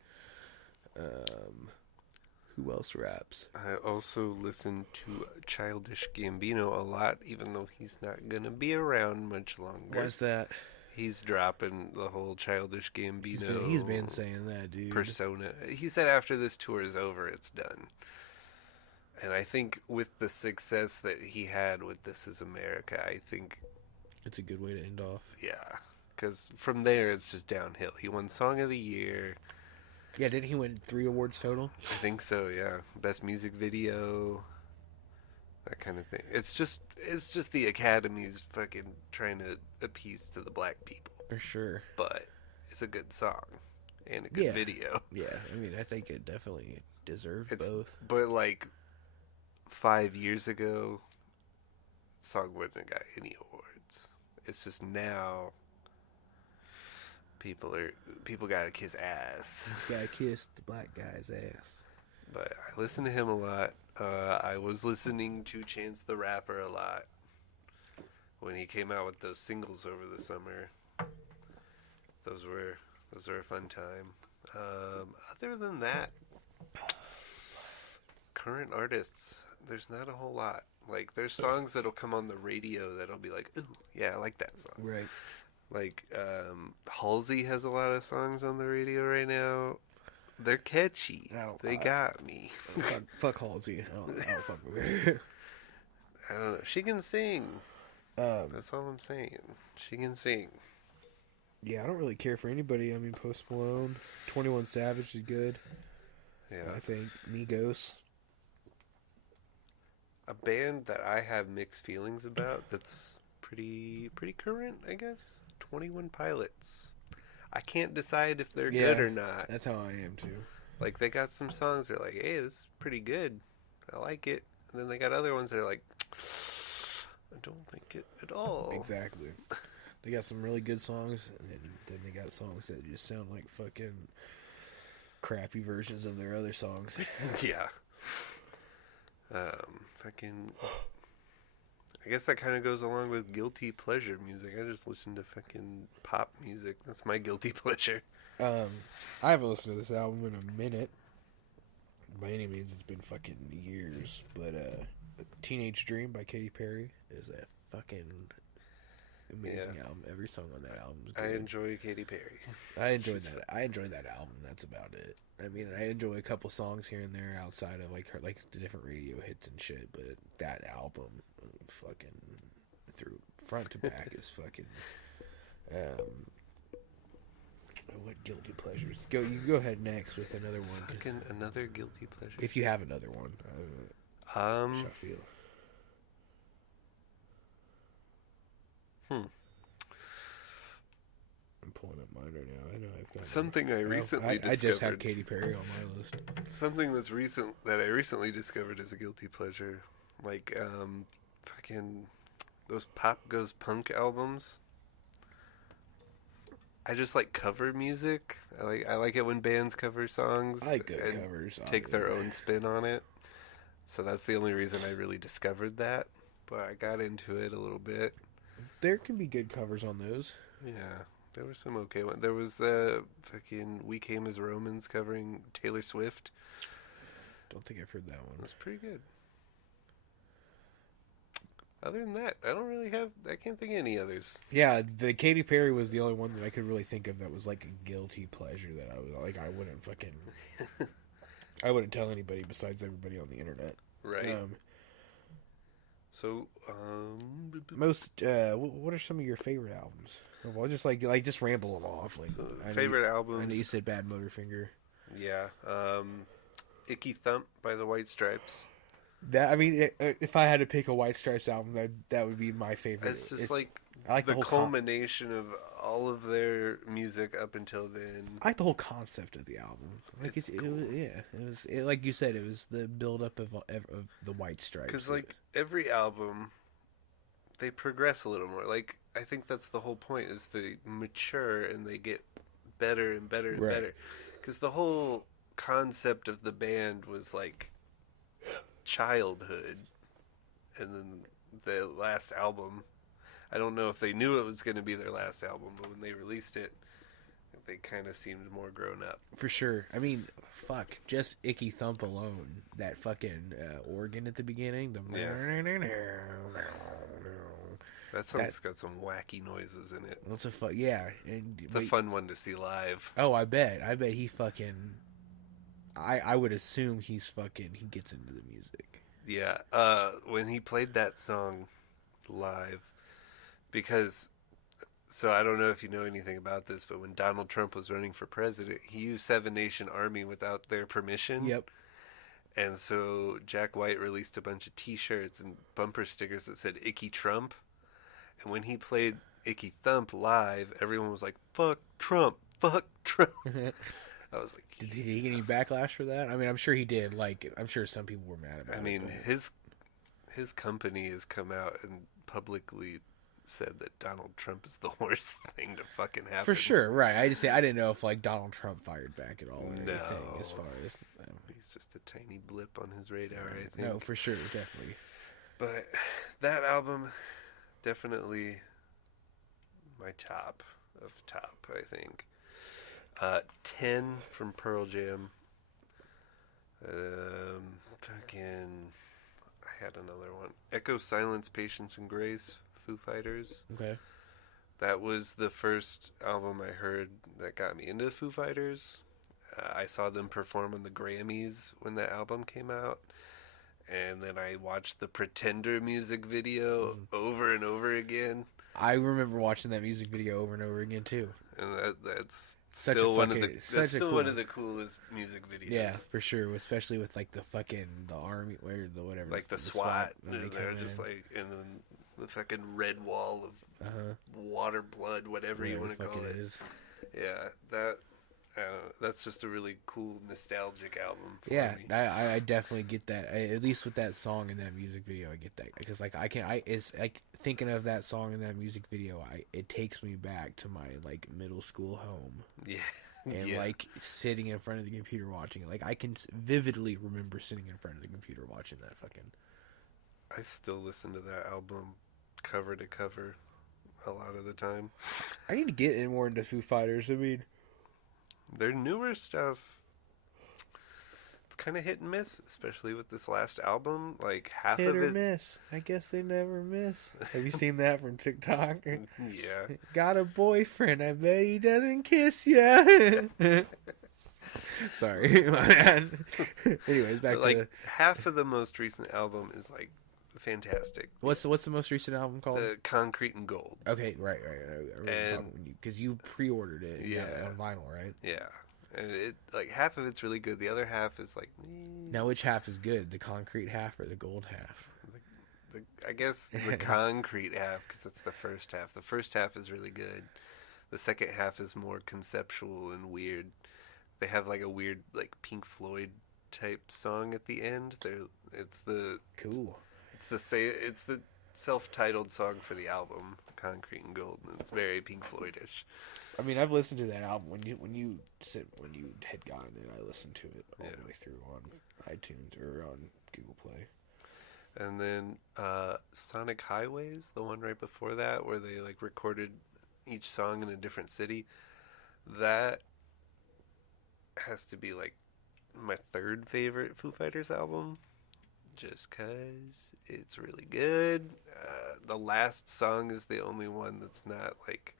who else raps? I also listen to Childish Gambino a lot, even though he's not gonna be around much longer. Why's that? He's dropping the whole Childish Gambino. He's been saying that, dude. Persona. He said after this tour is over, it's done. And I think with the success that he had with This Is America, I think It's a good way to end off. yeah, because from there it's just downhill. He won Song of the Year. Yeah, didn't he win 3 awards total? I think so. Yeah, best music video. That kind of thing. It's just the Academy's fucking trying to appease to the black people. For sure. But it's a good song and a good video. Yeah, I mean, I think it definitely deserves both. But like 5 years ago, song wouldn't have got any awards. It's just now people gotta kiss ass. Gotta kiss the black guy's ass. But I listen to him a lot. I was listening to Chance the Rapper a lot when he came out with those singles over the summer. Those were a fun time. Other than that, current artists, there's not a whole lot. Like, there's songs that'll come on the radio that'll be like, ooh, yeah, I like that song. Right. Like, Halsey has a lot of songs on the radio right now. They're catchy. They got me. Fuck Halsey. I don't fuck with her. I don't know. She can sing. That's all I'm saying. She can sing. Yeah, I don't really care for anybody. I mean, Post Malone, 21 Savage is good. Yeah. I think Migos. A band that I have mixed feelings about that's pretty current, I guess. 21 Pilots. I can't decide if they're good or not. That's how I am too. Like, they got some songs that are like, hey, this is pretty good. I like it. And then they got other ones that are like, I don't think it at all. Exactly. They got some really good songs, and then they got songs that just sound like fucking crappy versions of their other songs. Yeah. I guess that kind of goes along with guilty pleasure music. I just listen to fucking pop music. That's my guilty pleasure. I haven't listened to this album in a minute. By any means, it's been fucking years. But Teenage Dream by Katy Perry is a fucking amazing album. Every song on that album is good. I enjoy Katy Perry. I enjoyed that album. That's about it. I mean, I enjoy a couple songs here and there outside of like the different radio hits and shit. But that album, fucking through front to back, is fucking. What guilty pleasures? You go ahead next with another one. Fucking another guilty pleasure. If you have another one, I feel. I'm pulling up mine right now. I know I've got something I recently discovered. I just have Katy Perry on my list. Something that I recently discovered as a guilty pleasure, like fucking those Pop Goes Punk albums. I just like cover music. I like it when bands cover songs. I like good and covers. Take their own spin on it. So that's the only reason I really discovered that. But I got into it a little bit. There can be good covers on those. Yeah, there were some okay ones. There was the fucking We Came as Romans covering Taylor Swift. Don't think I've heard that one. It was pretty good. Other than that, I can't think of any others. Yeah, the Katy Perry was the only one that I could really think of that was like a guilty pleasure that I wouldn't fucking, I wouldn't tell anybody besides everybody on the internet. Right. What are some of your favorite albums? Well, just ramble them off. Like, favorite albums. I know you said Bad Motorfinger. Yeah. Icky Thump by the White Stripes. That, I mean, if I had to pick a White Stripes album, that would be my favorite. It's just I like the culmination of all of their music up until then. I like the whole concept of the album. Like It's it cool. was, yeah, like you said, it was the build up of the White Stripes. Because like every album, they progress a little more. Like I think that's the whole point is they mature and they get better and better and Right. better. Because the whole concept of the band was like childhood, and then the last album, I don't know if they knew it was going to be their last album, but when they released it, they kind of seemed more grown up. for sure. I mean, fuck, just Icky Thump alone, that fucking organ at the beginning, the That song's got some wacky noises in it. what's a fuck? Yeah, and It's a fun one to see live. Oh, I bet he fucking. I would assume he gets into the music. Yeah, when he played that song live, because, so I don't know if you know anything about this, but when Donald Trump was running for president, he used Seven Nation Army without their permission. Yep. And so Jack White released a bunch of T-shirts and bumper stickers that said "Icky Trump," and when he played "Icky Thump" live, everyone was like, "Fuck Trump, fuck Trump." I was like, Did he get any backlash for that? I mean, I'm sure he did. Like, I'm sure some people were mad about it. I mean, but... his company has come out and publicly said that Donald Trump is the worst thing to fucking happen. For sure, right. I didn't know if like Donald Trump fired back at all or No. anything as far as He's just a tiny blip on his radar, I think. No, for sure, definitely. But that album, definitely my top of top, I think. 10 from Pearl Jam. Fucking, I had another one. Echo, Silence, Patience, and Grace, Foo Fighters. Okay. That was the first album I heard that got me into Foo Fighters. I saw them perform on the Grammys when that album came out. And then I watched the Pretender music video over and over again. I remember watching that music video over and over again too. And that's Such still a one of fucking- the such that's a still cool- one of the coolest music videos. Yeah, for sure. Especially with like the army or the whatever. Like the SWAT, when they they're come just in. like, and then the fucking red wall of water, blood, whatever you want to call it. Is. Yeah, that that's just a really cool nostalgic album. For Yeah, me. I definitely get that. At least with that song and that music video, I get that because like it's like thinking of that song and that music video. It takes me back to my like middle school home. Yeah. And Yeah. like sitting in front of the computer watching it. Like I can vividly remember sitting in front of the computer watching that fucking. I still listen to that album cover to cover a lot of the time. I need to get in more into Foo Fighters. I mean, Their newer stuff, it's kind of hit and miss, especially with this last album. Like half hit of or it, miss. I guess they never miss. Have you seen that from TikTok? yeah. Got a boyfriend. I bet he doesn't kiss you. Sorry, my man. Anyways, back But, like to half of the most recent album is like fantastic. what's the most recent album called? The Concrete and Gold. Okay, right. And- Because you pre-ordered it, and got it Yeah. on vinyl, right? Yeah, and it like half of it's really good. The other half is like, Now, which half is good? The concrete half or the gold half? I guess the concrete half, because that's the first half. The first half is really good. The second half is more conceptual and weird. They have like a weird like Pink Floyd type song at the end. It's the Cool. it's the self-titled song for the album Concrete and Gold, and it's very Pink Floyd-ish. I mean, I've listened to that album when you had gotten it. I listened to it all the way through on iTunes or on Google Play. And then Sonic Highways, the one right before that, where they like recorded each song in a different city, that has to be like my third favorite Foo Fighters album, just cause it's really good. The last song is the only one that's not like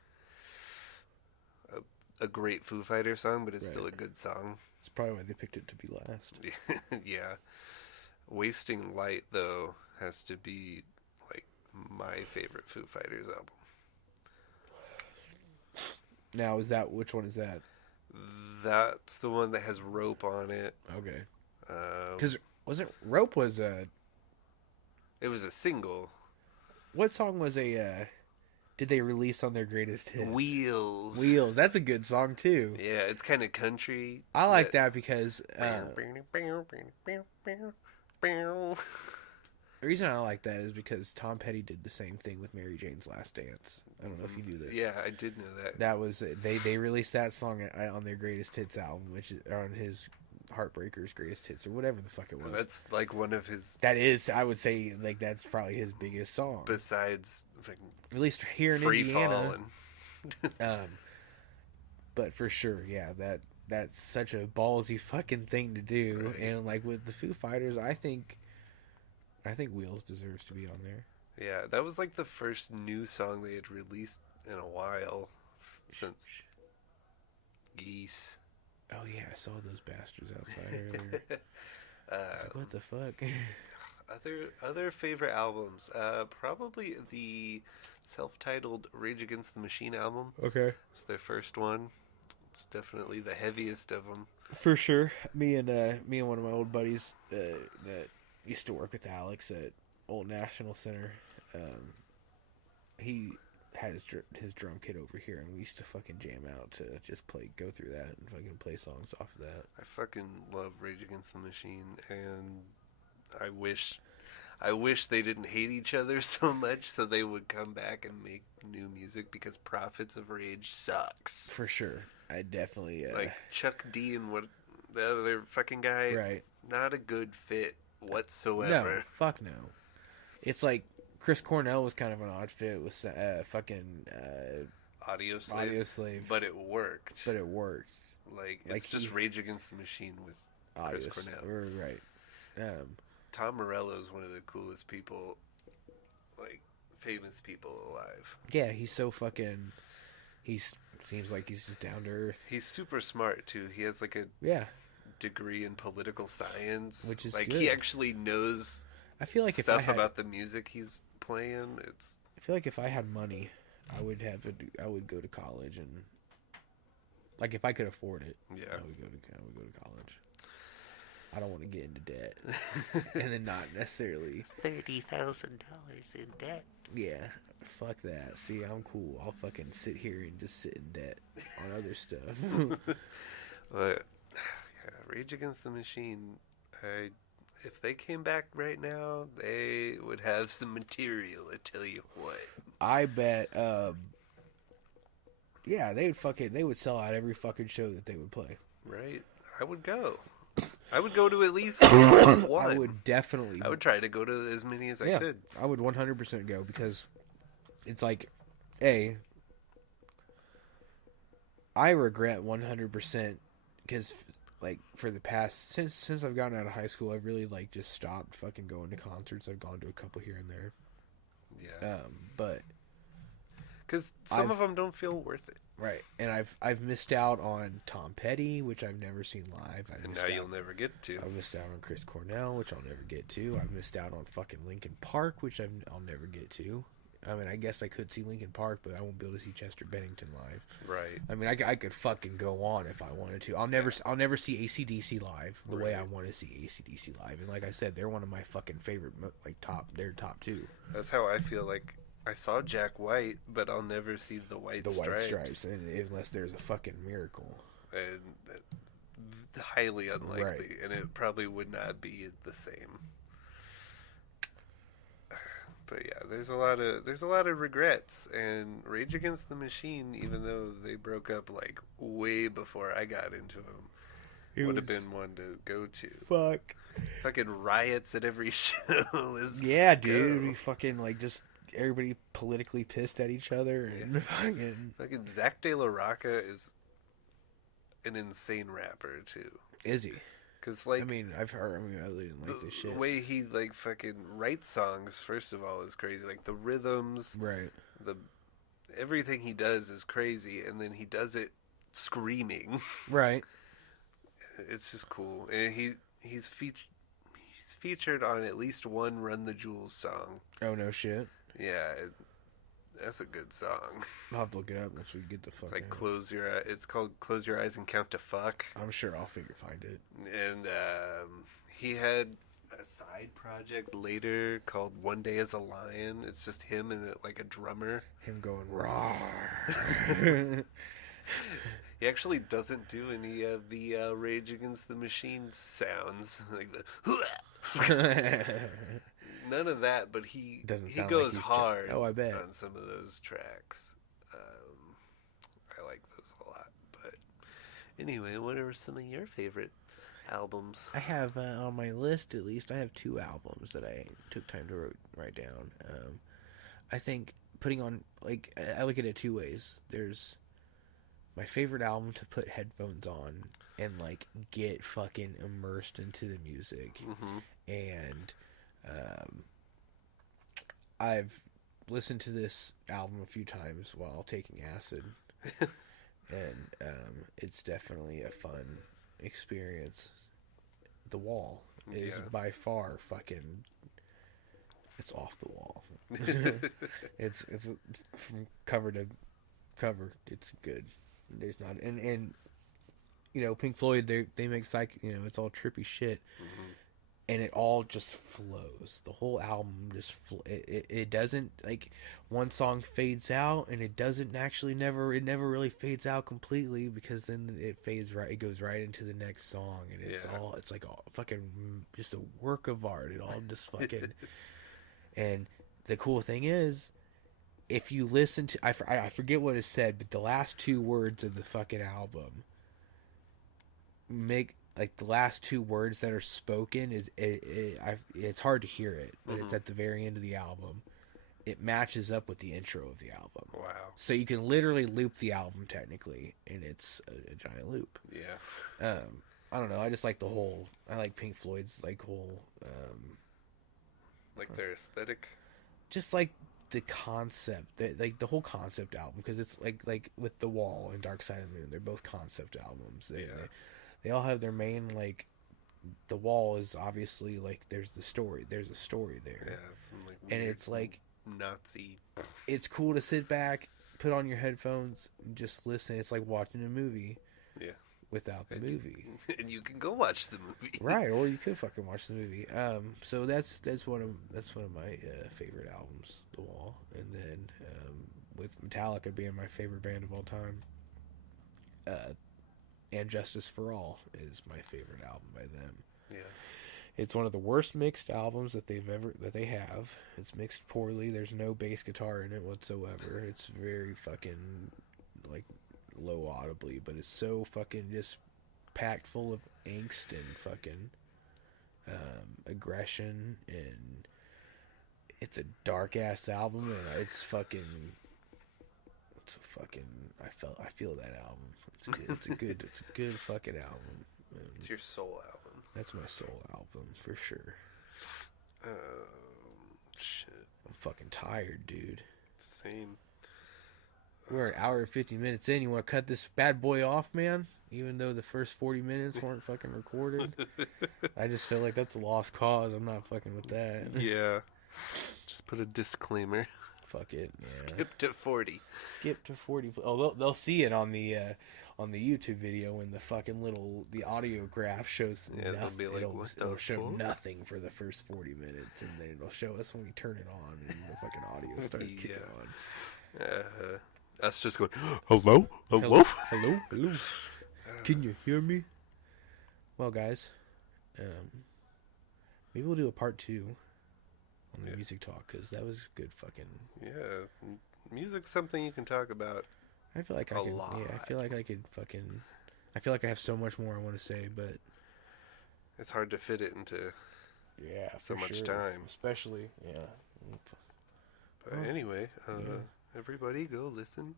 a great Foo Fighter song, but it's still a good song. It's probably why they picked it to be last. Yeah. Wasting Light, though, has to be like my favorite Foo Fighters album. Now, which one is that? That's the one that has Rope on it. Okay. Because Rope was a... It was a single. What song was a... did they release on their greatest hits? Wheels. Wheels. That's a good song too. Yeah, it's kind of country. I like that because the reason I like that is because Tom Petty did the same thing with Mary Jane's Last Dance. I don't know if you knew this. Yeah, I did know that. That was they released that song on their greatest hits album, which is on his Heartbreakers greatest hits or whatever the fuck it was. That's like one of his. That is, I would say, like that's probably his biggest song. Besides, at least here in Free Indiana. Fallin'. But for sure, yeah, that's such a ballsy fucking thing to do. Right. And like with the Foo Fighters, I think Wheels deserves to be on there. Yeah, that was like the first new song they had released in a while since Geese. Oh yeah, I saw those bastards outside earlier. I was like, what the fuck? Other favorite albums, probably the self-titled Rage Against the Machine album. Okay, It's their first one. It's definitely the heaviest of them. for sure. Me and one of my old buddies that used to work with Alex at Old National Center. He had his drum kit over here, and we used to fucking jam out to just go through that and fucking play songs off of that. I fucking love Rage Against the Machine, and I wish they didn't hate each other so much, so they would come back and make new music, because Prophets of Rage sucks. For sure, I definitely Like Chuck D and what the other fucking guy, right. not a good fit whatsoever. No, fuck no. It's like Chris Cornell was kind of an odd fit with fucking Audio Audio Slave, but it worked. but it worked. Like like it's just he- Rage Against the Machine with Chris Audio Cornell. Right. Tom Morello is one of the coolest people, like famous people alive. Yeah, he's so fucking. Seems like he's just down to earth. He's super smart too. He has like a Yeah, degree in political science, Which is like good. he actually knows I feel like stuff about the music he's playing. I feel like if I had money, I would go to college and like if I could afford it, Yeah. I would go to college. I don't want to get into debt, and then not necessarily. $30,000 in debt. Yeah, fuck that. See, I'm cool. I'll fucking sit here and just sit in debt on other stuff. But yeah, Rage Against the Machine, if they came back right now, they would have some material. I tell you what. I bet. Yeah, they would sell out every fucking show that they would play. Right? I would go. I would go to at least one. I would definitely. I would try to go to as many as I could. I would 100% go because it's like, I regret 100% because like for the past since I've gotten out of high school, I've really like just stopped fucking going to concerts. I've gone to a couple here and there. Yeah. But Because some of them don't feel worth it. right, and I've missed out on Tom Petty, which I've never seen live. And now you'll never get to. I've missed out on Chris Cornell, which I'll never get to. I've missed out on fucking Linkin Park, which I'll never get to. I mean, I guess I could see Linkin Park, but I won't be able to see Chester Bennington live. Right. I mean, I could fucking go on if I wanted to. I'll never see AC/DC live the way I want to see AC/DC live. And like I said, they're one of my fucking favorite, they're top two. That's how I feel. Like, I saw Jack White, but I'll never see the White Stripes. And unless there's a fucking miracle. And highly unlikely. Right. And it probably would not be the same. But yeah, there's a lot of regrets, and Rage Against the Machine, even though they broke up like way before I got into them, would have been one to go to. Fuck. Fucking riots at every show. Yeah, dude. It'd be fucking like just everybody politically pissed at each other and fucking Zach De La Rocca is an insane rapper too. Is he? Cause like I mean, I've heard. I mean, I didn't like this shit. The way he like fucking writes songs, first of all, is crazy. Like the rhythms, Right. Everything he does is crazy, and then he does it screaming. Right. It's just cool, and he's featured on at least one Run the Jewels song. Oh no shit. Yeah, that's a good song. I'll have to look it up once we get the fuck. It's like out. It's called Close Your Eyes and Count to Fuck. I'm sure I'll find it. And he had a side project later called One Day as a Lion. It's just him and like a drummer. Him going roar. He actually doesn't do any of the Rage Against the Machine sounds, like the none of that. But he goes hard. Oh, I bet. On some of those tracks. I like those a lot. But anyway, what are some of your favorite albums? I have on my list, at least, I have 2 albums that I took time to write down. I think putting on, like, I look at it 2 ways. There's my favorite album to put headphones on and, like, get fucking immersed into the music. Mm-hmm. And I've listened to this album a few times while taking acid. And it's definitely a fun experience. The Wall is by far fucking, it's off the wall. it's from cover to cover. It's good. There's not and you know, Pink Floyd, they make it's all trippy shit. Mm-hmm. And it all just flows. The whole album just it doesn't, like, one song fades out, and it doesn't actually it never really fades out completely, because then it goes right into the next song, and it's like all fucking just a work of art. It all just fucking and the cool thing is, if you listen to, I forget what it said, but the last 2 words of the fucking album make, like, the last 2 words that are spoken it's hard to hear it, but it's at the very end of the album. It matches up with the intro of the album. Wow! So you can literally loop the album technically, and it's a giant loop. Yeah. I don't know. I just like I like Pink Floyd's like whole. Like their aesthetic. Just like the concept, like the whole concept album, because it's like with The Wall and Dark Side of the Moon, they're both concept albums. They all have their main, like, The Wall is obviously, like, there's a story there. Yeah, some, like, and it's like Nazi. It's cool to sit back, put on your headphones, and just listen. It's like watching a movie. Yeah. Without the movie. And you can go watch the movie. Right, or you could fucking watch the movie. So that's one of my favorite albums, The Wall. And then with Metallica being my favorite band of all time, And Justice for All is my favorite album by them. Yeah. It's one of the worst mixed albums that they have. It's mixed poorly. There's no bass guitar in it whatsoever. It's very fucking, like, low audibly, but it's so fucking just packed full of angst and fucking aggression, and it's a dark ass album, and I feel that album. It's a good fucking album. And it's your soul album. That's my soul album for sure. Shit. I'm fucking tired, dude. Same. We're an hour and 50 minutes in. You want to cut this bad boy off, man? Even though the first 40 minutes weren't fucking recorded. I just feel like that's a lost cause. I'm not fucking with that. Yeah. Just put a disclaimer. Fuck it. Yeah. Skip to 40. Skip to 40. Oh, they'll see it on the YouTube video when the fucking the audio graph shows nothing. Like, it'll show nothing for the first 40 minutes, and then it'll show us when we turn it on and the fucking audio starts kicking on. Us just going, hello? Hello? Hello? Can you hear me? Well, guys, maybe we'll do a part 2 on the music talk, because that was good fucking... Yeah, music's something you can talk about. I feel like I could. Yeah, I feel like I could fucking... I feel like I have so much more I want to say, but... It's hard to fit it into so much time. Especially, yeah. But anyway, everybody go listen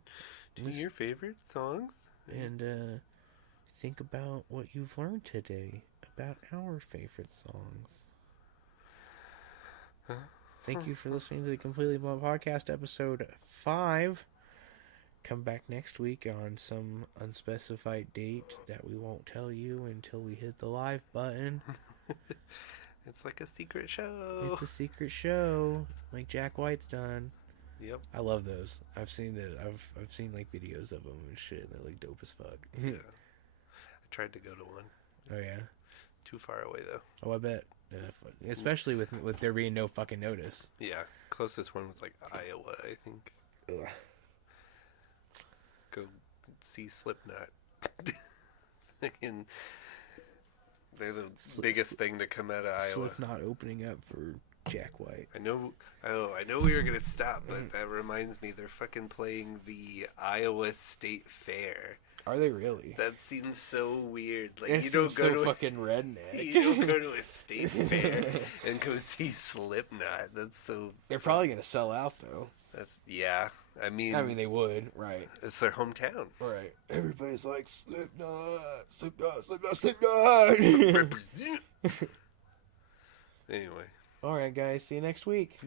to your favorite songs. And think about what you've learned today about our favorite songs. Thank you for listening to the Completely Blunt Podcast, episode 5. Come back next week on some unspecified date that we won't tell you until we hit the live button. It's like a secret show. It's a secret show, like Jack White's done. Yep. I love those. I've seen I've seen like videos of them and shit, and they're like dope as fuck. Yeah. I tried to go to one. Oh yeah. too far away though. Oh, I bet. Especially with there being no fucking notice. Yeah, closest one was like Iowa, I think. Ugh. Go see Slipknot. And they're the biggest thing to come out of Iowa. Slipknot opening up for Jack White. I know we were gonna stop, but that reminds me, they're fucking playing the Iowa State Fair. Are they really? That seems so weird. Like It you don't seems go so to fucking redneck. you don't go to a state fair and go see Slipknot. That's so. They're probably gonna sell out though. Yeah. I mean, they would, right? It's their hometown. Right. Everybody's like Slipknot, Slipknot, Slipknot, Slipknot. Anyway. All right, guys. See you next week.